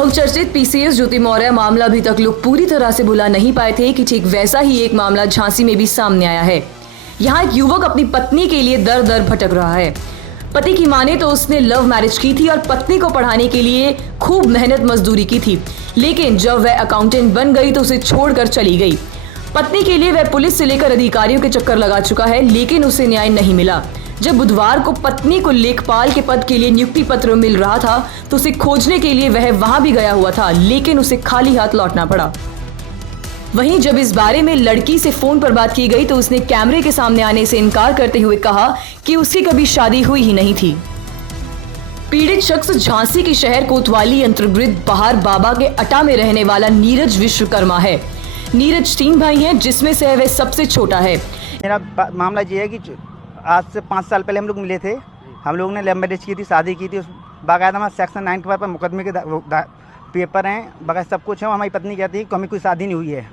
बहुचर्चित पीसीएस ज्योति मौर्य मामला अभी तक लोग पूरी तरह से भुला नहीं पाए थे कि ठीक वैसा ही एक मामला झांसी में भी सामने आया है। यहाँ एक युवक अपनी पत्नी के लिए दर दर भटक रहा है। पति की माने तो उसने लव मैरिज की थी और पत्नी को पढ़ाने के लिए खूब मेहनत मजदूरी की थी, लेकिन जब वह अकाउंटेंट बन गई तो उसे छोड़कर चली गई। पत्नी के लिए वह पुलिस से लेकर अधिकारियों के चक्कर लगा चुका है, लेकिन उसे न्याय नहीं मिला। जब बुधवार को पत्नी को लेखपाल के पद के लिए नियुक्ति पत्र मिल रहा था तो उसे खोजने के लिए वह वहां भी गया हुआ था, लेकिन उसे खाली हाथ लौटना पड़ा। वहीं जब इस बारे में लड़की से फोन पर बात की गई तो उसने कैमरे के सामने आने से इनकार करते हुए कहा कि उसकी कभी शादी हुई ही नहीं थी। पीड़ित शख्स झांसी के शहर कोतवाली अंतर्गत बहार बाबा के अटा में रहने वाला नीरज विश्वकर्मा है। नीरज 3 भाई हैं, जिसमें से वह सबसे छोटा है। मेरा मामला ये है कि आज से 5 साल पहले हम लोग मिले थे। हम लोग ने लव मैरिज की थी, शादी की थी। उस बाकायदा हमारा सेक्शन 9 पर मुकदमे के पेपर हैं, बाकायदा सब कुछ है। हमारी पत्नी कहती है कि हमें कोई शादी नहीं हुई है।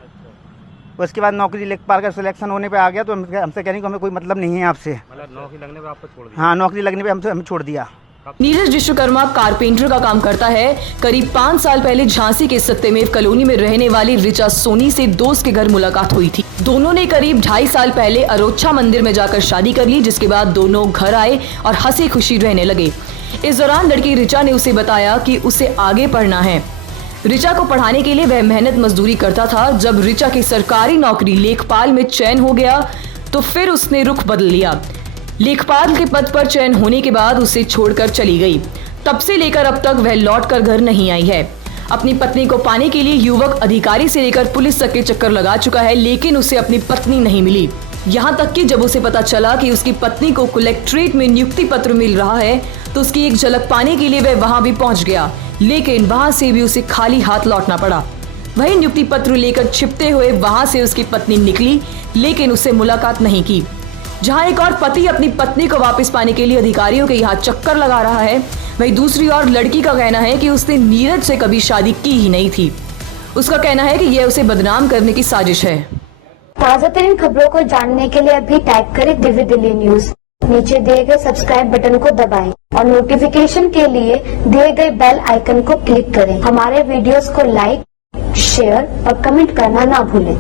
उसके बाद नौकरी लेखपाल का सिलेक्शन होने पे आ गया तो हमसे कह रही कि हमें कोई मतलब नहीं है आपसे। मतलब नौकरी लगने पे आपको छोड़ दिया? हाँ, नौकरी लगने पे हमें छोड़ दिया। नीरज विश्वकर्मा कारपेंटर का काम करता है। करीब 5 साल पहले झांसी के सत्यमेव कॉलोनी में रहने वाली रिचा सोनी से दोस्त के घर मुलाकात हुई थी। दोनों ने करीब 2.5 साल पहले अरोच्छा मंदिर में जाकर शादी कर ली, जिसके बाद दोनों घर आए और हंसी खुशी रहने लगे। इस दौरान लड़की रिचा ने उसे बताया कि उसे आगे पढ़ना है। रिचा को पढ़ाने के लिए वह मेहनत मजदूरी करता था। जब रिचा की सरकारी नौकरी लेखपाल में चयन हो गया तो फिर उसने रुख बदल लिया। लेखपाल के पद पर चयन होने के बाद उसे छोड़कर चली गई। तब से लेकर अब तक वह लौटकर घर नहीं आई है। अपनी पत्नी को पाने के लिए युवक अधिकारी से लेकर पुलिस तक के चक्कर लगा चुका है, लेकिन उसे अपनी पत्नी नहीं मिली। यहाँ तक कि जब उसे पता चला कि उसकी पत्नी को कलेक्ट्रेट में नियुक्ति पत्र मिल रहा है तो उसकी एक झलक पाने के लिए वह वहां भी पहुंच गया, लेकिन वहां से भी उसे खाली हाथ लौटना पड़ा। वही नियुक्ति पत्र लेकर छिपते हुए वहां से उसकी पत्नी निकली, लेकिन उससे मुलाकात नहीं की। जहां एक और पति अपनी पत्नी को वापस पाने के लिए अधिकारियों के यहाँ चक्कर लगा रहा है, वहीं दूसरी ओर लड़की का कहना है कि उसने नीरज से कभी शादी की ही नहीं थी। उसका कहना है कि यह उसे बदनाम करने की साजिश है। ताजा तरीन खबरों को जानने के लिए अभी टाइप करें दिव्य दिल्ली न्यूज। नीचे दिए गए सब्सक्राइब बटन को दबाएं और नोटिफिकेशन के लिए दिए गए बेल आइकन को क्लिक करें। हमारे वीडियोस को लाइक, शेयर और कमेंट करना ना भूलें।